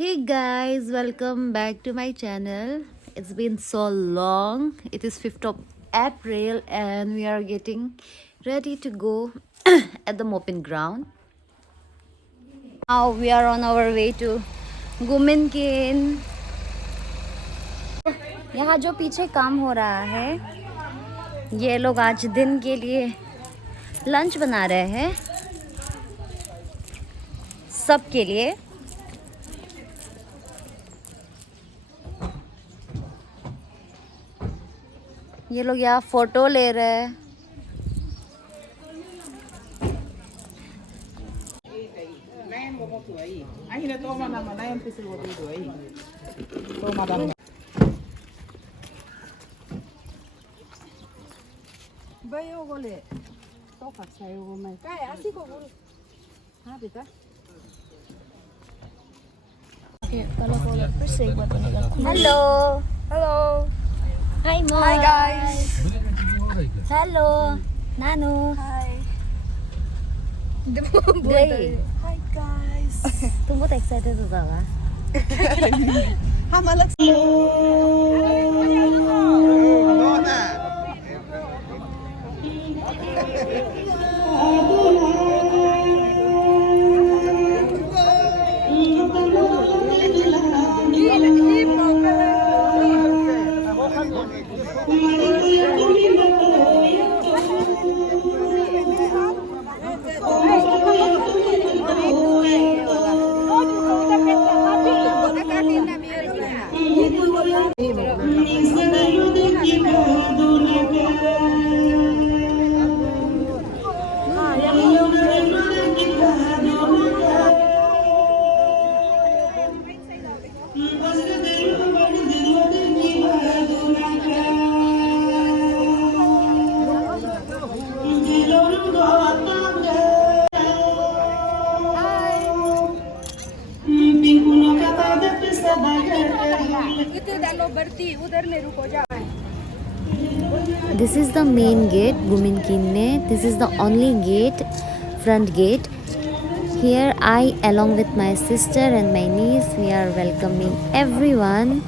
Hey guys, welcome back to my channel. It's been so long. It is 5th of April and we are getting ready to go at the Mopin ground. Now we are on our way to Guminkin. यहाँ जो पीछे काम हो रहा है ये लोग आज दिन के लिए लंच बना रहे हैं सबके लिए। ये लोग यहाँ फोटो ले रहे हैं। Hello Hello. Hi mom. Hi guys. Hello नानू। Hi. गई। Hi guys. तुम बहुत एक्साइटेड हो रहा हम अलग This is the main gate, Guminkin. This is the only gate, front gate. Here I, along with my sister and my niece, we are welcoming everyone.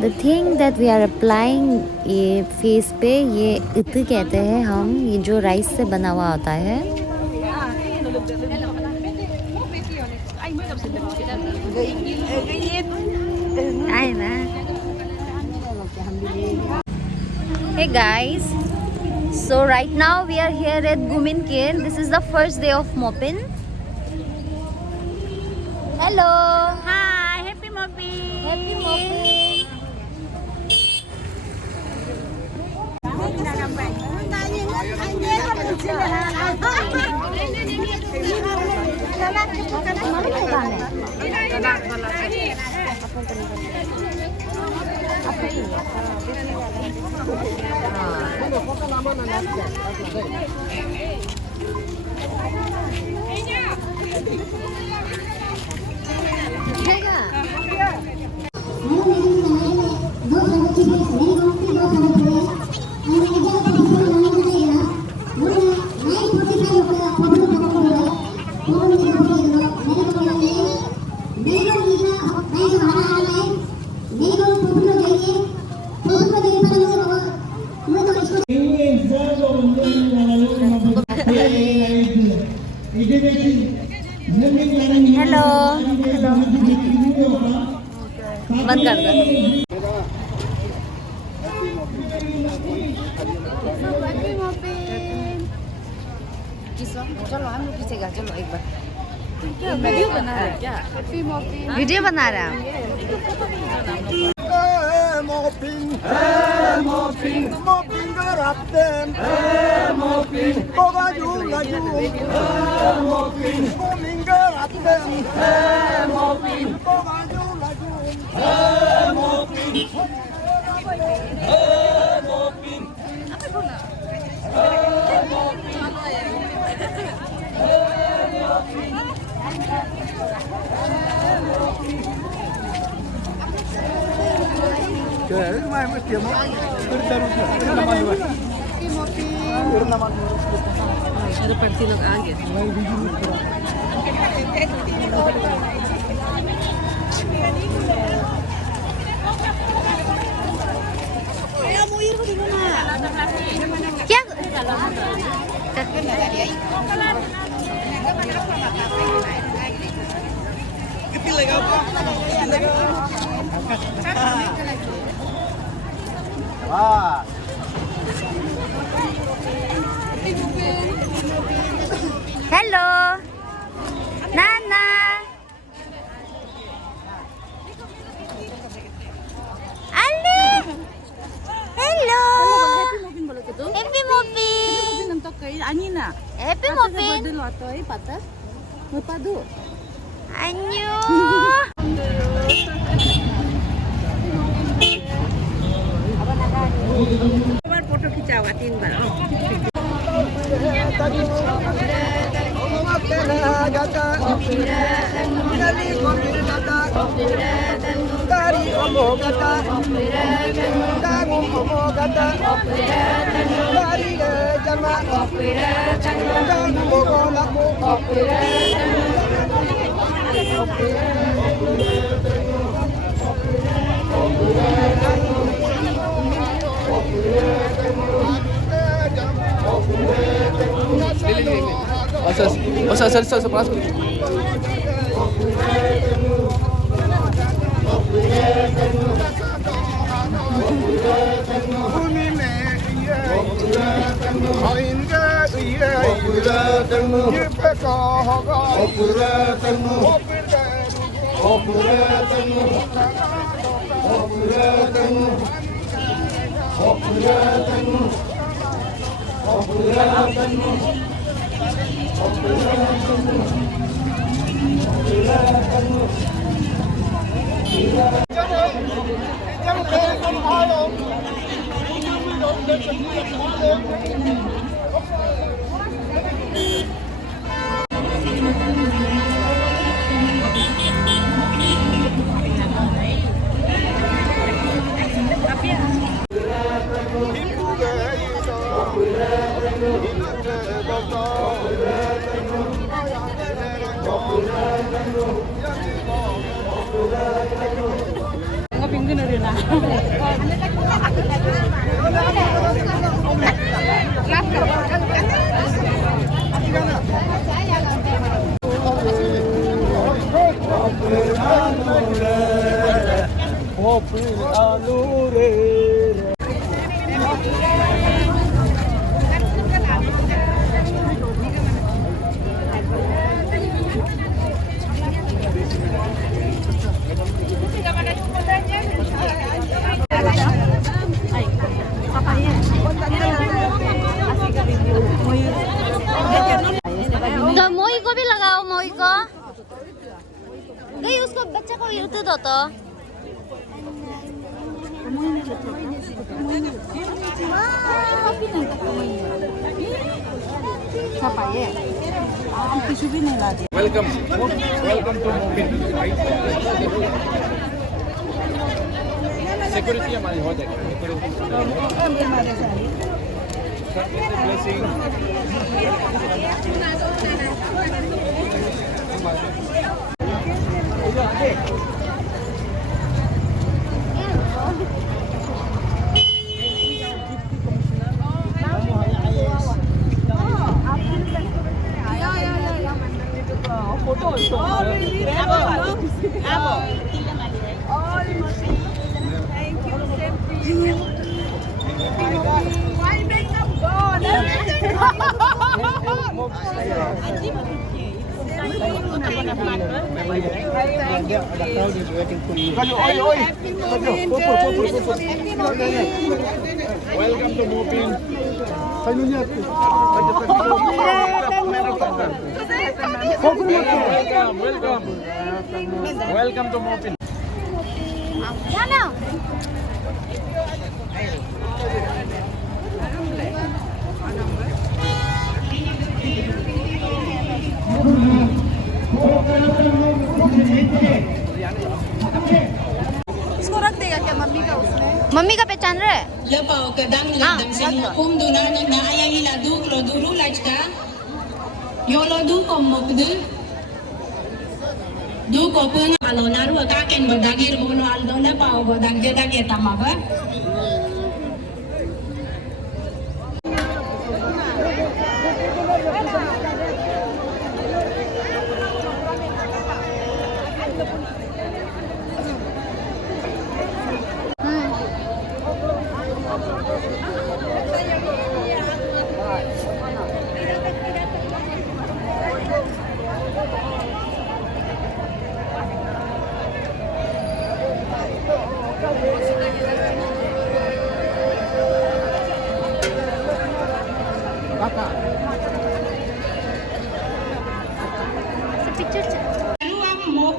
The thing that we are applying ये face पे ये इत्र कहते हैं हम, ये जो rice से बना हुआ होता है। Hey guys, so right now we are here at Guminkin. This is the first day of Mopin. Hello. Hi, happy Mopin. Happy Mopin. Hello hello बंद कर दो। चलो हम लोग पीछे चलो एक बार। वीडियो बना रहा है क्या? हैप्पी मॉपिन. वीडियो बना रहा है। Ada parti lo kaget. Wah. Hello, Nana. Ali. Hello. Mungkin boleh gitu. Happy Mopin. Mungkin untuk kayak Anina. Happy Mopin. Padu atau patah. Padu. Anyo. Kabar foto kicawatin bang. Asal masuk. Nggak pingin dari nah. तो मोई को भी लगाओ मोई को गई उसको बच्चा को यूं दो तो Tisu भी नहीं ला दिया. Welcome to Mopin. Security हमारी हो जाएगी. Blessing. Welcome to Mopin. Welcome to Mopin. जाना इसको रख देगा क्या मम्मी का उसमें? मम्मी का पहचान रहे Lepaw kadang Ah, ladang sa ganto. hukum do na na ayang iladu lo duru lajka. Yo lo du kom mo du. Du ko pun alo naru ka ken bodagir mo no aldo lepaw bodagje dage tamaga.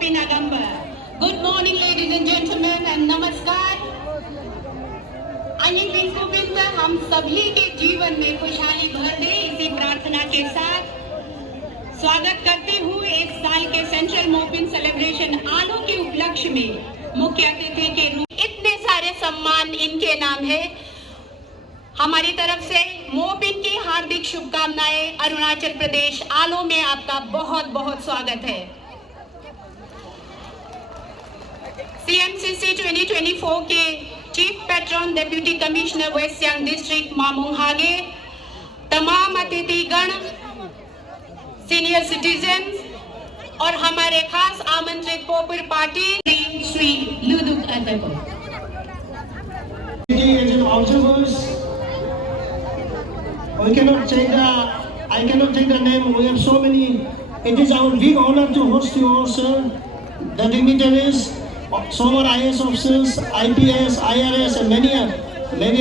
Happy Nagambar. Good morning, ladies and gentlemen, and namaskar. आइए Prince Govind हम सभी के जीवन में खुशहाली भर दे इसी प्रार्थना के साथ स्वागत करती हूँ इस साल के सेंट्रल मोपिन सेलिब्रेशन आलो के उपलक्ष्य में मुख्य अतिथि के रूप इतने सारे सम्मान इनके नाम है। हमारी तरफ से मोपिन की हार्दिक शुभकामनाएं। अरुणाचल प्रदेश आलो में आपका बहुत बहुत स्वागत है। CMCC 2024 के chief patron deputy commissioner West Siang district Mamung Hage, तमाम अतिथिगण, सीनियर सिटीजन और हमारे खास आमंत्रित पोपुर party Shri Luduk Adko. I cannot take the name. We have so many. It is our big honor to host you all, sir. The dignitaries, some are IAS officers, IPS, IRS, and many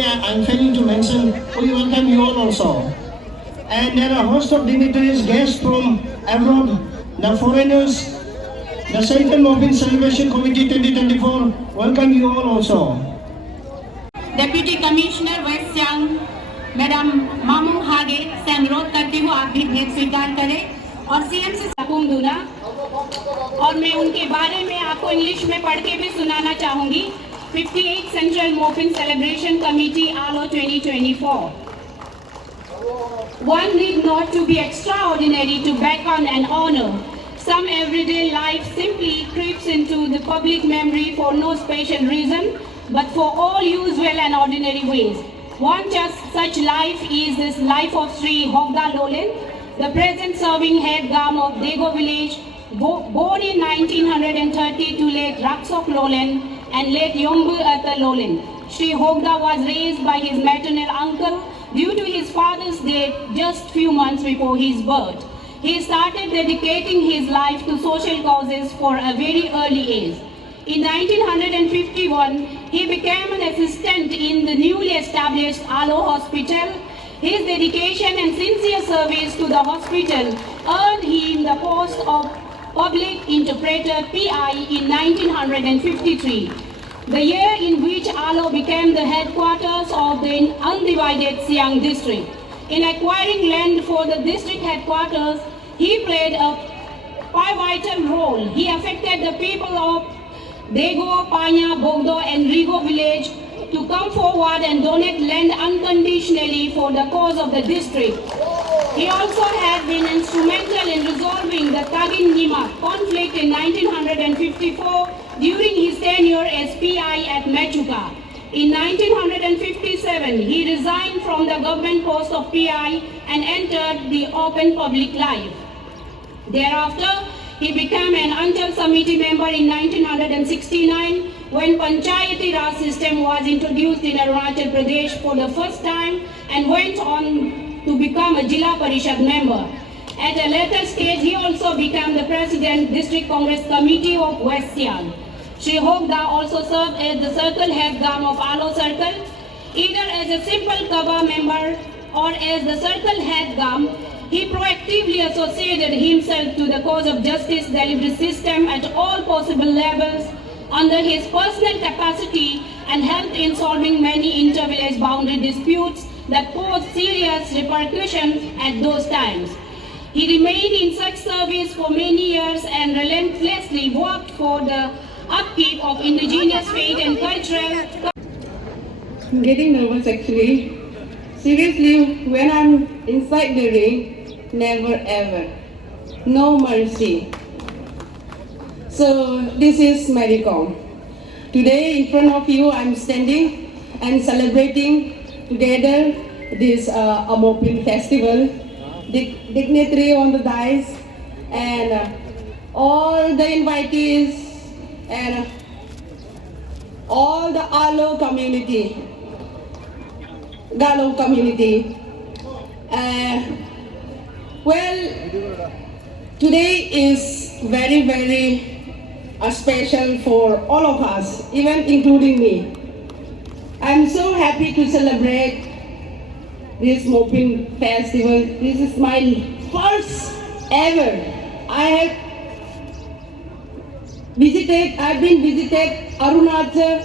I'm failing to mention. We welcome you all also. And there are a host of dignitaries, guests from abroad, the foreigners, the Central Mopian Celebration Committee 2024. Welcome you all also. Deputy Commissioner West Siang madam Mamung Hage से अनुरोध करती हूँ आप भी भेंट स्वीकार करें और सीएम से हुकुम दूंगा और मैं उनके बारे में आपको इंग्लिश में पढ़ के भी सुनाना चाहूंगी। 58 central Mopin celebration committee Alo 2024। One need not to be extraordinary to beckon and honor. Some everyday life simply creeps into the public memory for no special reason, but for all usual and ordinary ways. One just such life is this life of Sri Hogda Lolen, the present serving head gam of Dego village, born in 1930 to late Raksok Lolen and late Yombu Atta Lolen. Sri Hogda was raised by his maternal uncle due to his father's death just few months before his birth. He started dedicating his life to social causes for a very early age. In 1951, he became an assistant in the newly established Alo Hospital. His dedication and sincere service to the hospital earned him the post of Public Interpreter PI in 1953, the year in which Alo became the headquarters of the undivided Siang district. In acquiring land for the district headquarters, he played a pivotal role. He affected the people of Dego, Panya, Bogdo and Rigo village to come forward and donate land unconditionally for the cause of the district. He also had been instrumental in resolving the Tagin Nima conflict in 1954 during his tenure as PI at Mechuka. In 1957, he resigned from the government post of PI and entered the open public life. Thereafter, he became an Anchal Samiti member in 1969 when Panchayati Raj system was introduced in Arunachal Pradesh for the first time and went on to become a Jila Parishad member. At a later stage, he also became the President District Congress Committee of West Siang. Sri Hogda also served as the Circle Head Gam of Alo Circle, either as a simple Kaba member or as the Circle Head Gam. He proactively associated himself to the cause of justice delivery system at all possible levels under his personal capacity and helped in solving many inter-village boundary disputes that posed serious repercussions at those times. He remained in such service for many years and relentlessly worked for the upkeep of indigenous faith and cultural. I'm getting nervous actually. Seriously, when I'm inside the ring, never ever. No mercy. So this is Maricom. Today in front of you I'm standing and celebrating together this Amopin festival. Dignitary on the dais and all the invitees and all the Alo community, Galo community. Well, today is very, very special for all of us, even including me. I'm so happy to celebrate this Mopin festival. This is my first ever. I have I've been visited Arunachal.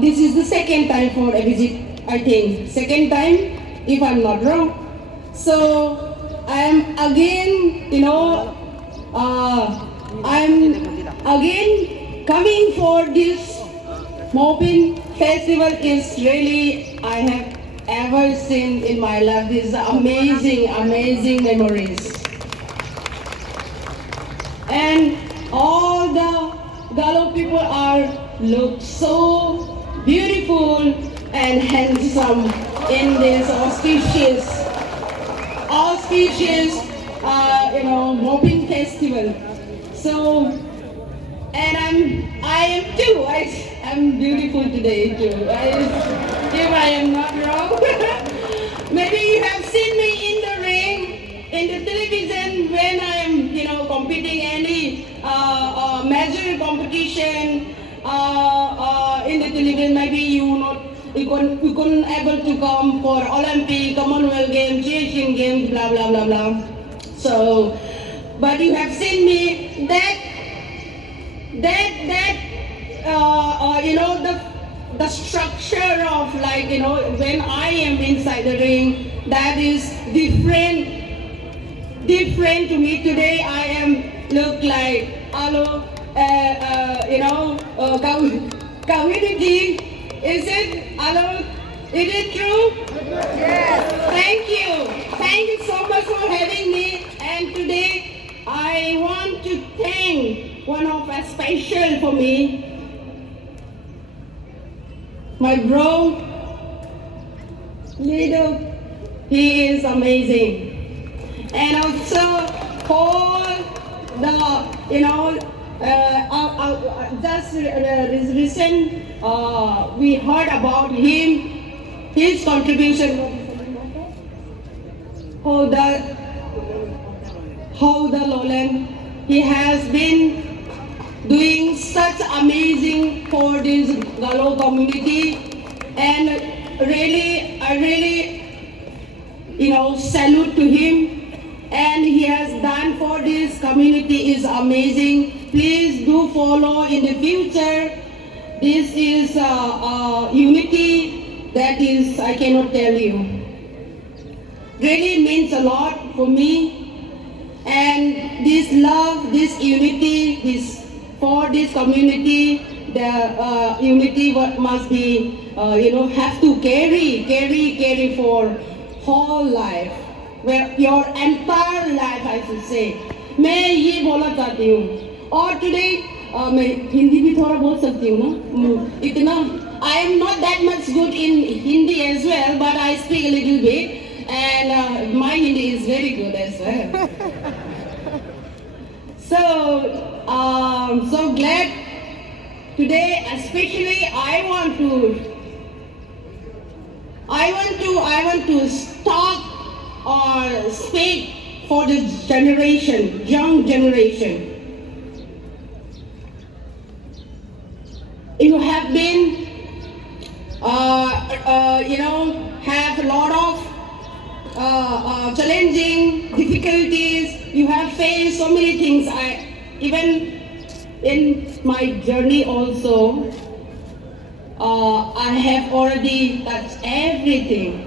This is the second time for a visit, I think. Second time, if I'm not wrong. So I am again, I'm again coming for this Mopin festival. Is really I have ever seen in my life. These amazing, amazing memories. And all the Galo people look so beautiful and handsome in this auspicious, Mopin festival. So, and I am too. I'm beautiful today too. If I am not wrong. Maybe you have seen me in the ring, in the television when I am, competing any major competition in the television. Maybe you couldn't able to come for Olympic, Commonwealth Games, Asian Games, blah blah blah blah. So, but you have seen me the structure of when I am inside the ring, that is different to me. Today I am look like Kawiniji. Is it true? Yes. Thank you so much for having me. And today I want to thank one of a special for me, my bro, Lido. He is amazing. And also all the, just recent, we heard about him, his contribution, how the lowland, he has been doing such amazing for this Galo community, and I really, salute to him. And he has done for this community is amazing. Please do follow in the future. This is unity that is, I cannot tell you. Really means a lot for me. And this love, this unity, for this community, the unity what must be, have to carry for whole life. Where your entire life, I should say. मैं ये बोलना चाहती हूँ. और today मैं हिंदी भी थोड़ा बोल सकती हूँ ना. इतना I am not that much good in Hindi as well, but I speak a little bit, and my Hindi is very good as well. So I'm so glad today, especially I want to stop or speak for the generation, young generation. You have been, have a lot of challenging difficulties. You have faced so many things. Even in my journey also, I have already touched everything.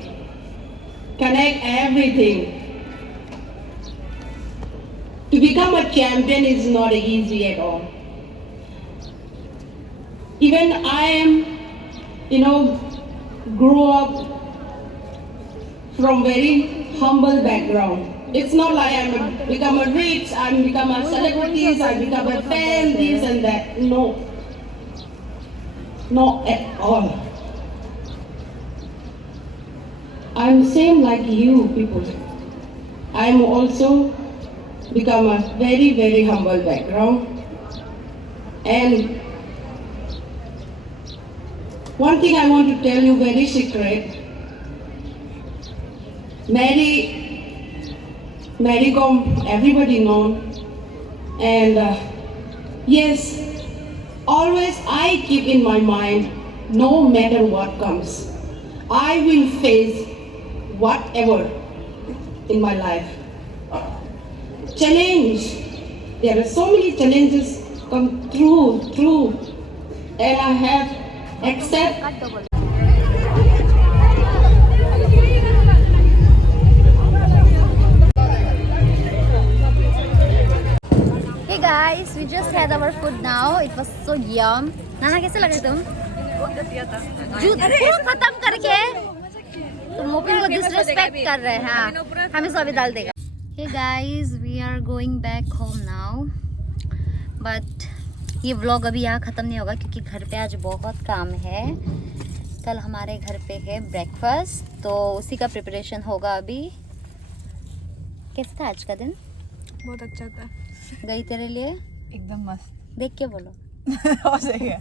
Connect everything. To become a champion is not easy at all. Even I am, grew up from very humble background. It's not like I become a rich, I become a celebrity, I become a fan, this and that. No. Not at all. I'm same like you people. I'm also become a very, very humble background. And one thing I want to tell you very secret. Mary Kom, everybody know. And yes, always I keep in my mind, no matter what comes, I will face whatever in my life. Challenge. There are so many challenges come true, and I have accepted. Hey guys, we just had our food now. It was so yum. नाना कैसे लगे तुम? जूत पूरा खत्म करके तुम मोपिन को disrespect कर रहे हैं. हाँ, हम इसको अभी डाल देगा. Hey guys, we are going back home now. But ये व्लॉग अभी यहाँ ख़त्म नहीं होगा क्योंकि घर पे आज बहुत काम है. कल हमारे घर पे है ब्रेकफास्ट, तो उसी का प्रिपरेशन होगा अभी. कैसा था आज का दिन? बहुत अच्छा था, गई तेरे लिए एकदम मस्त. देख के बोलो. हो सही है.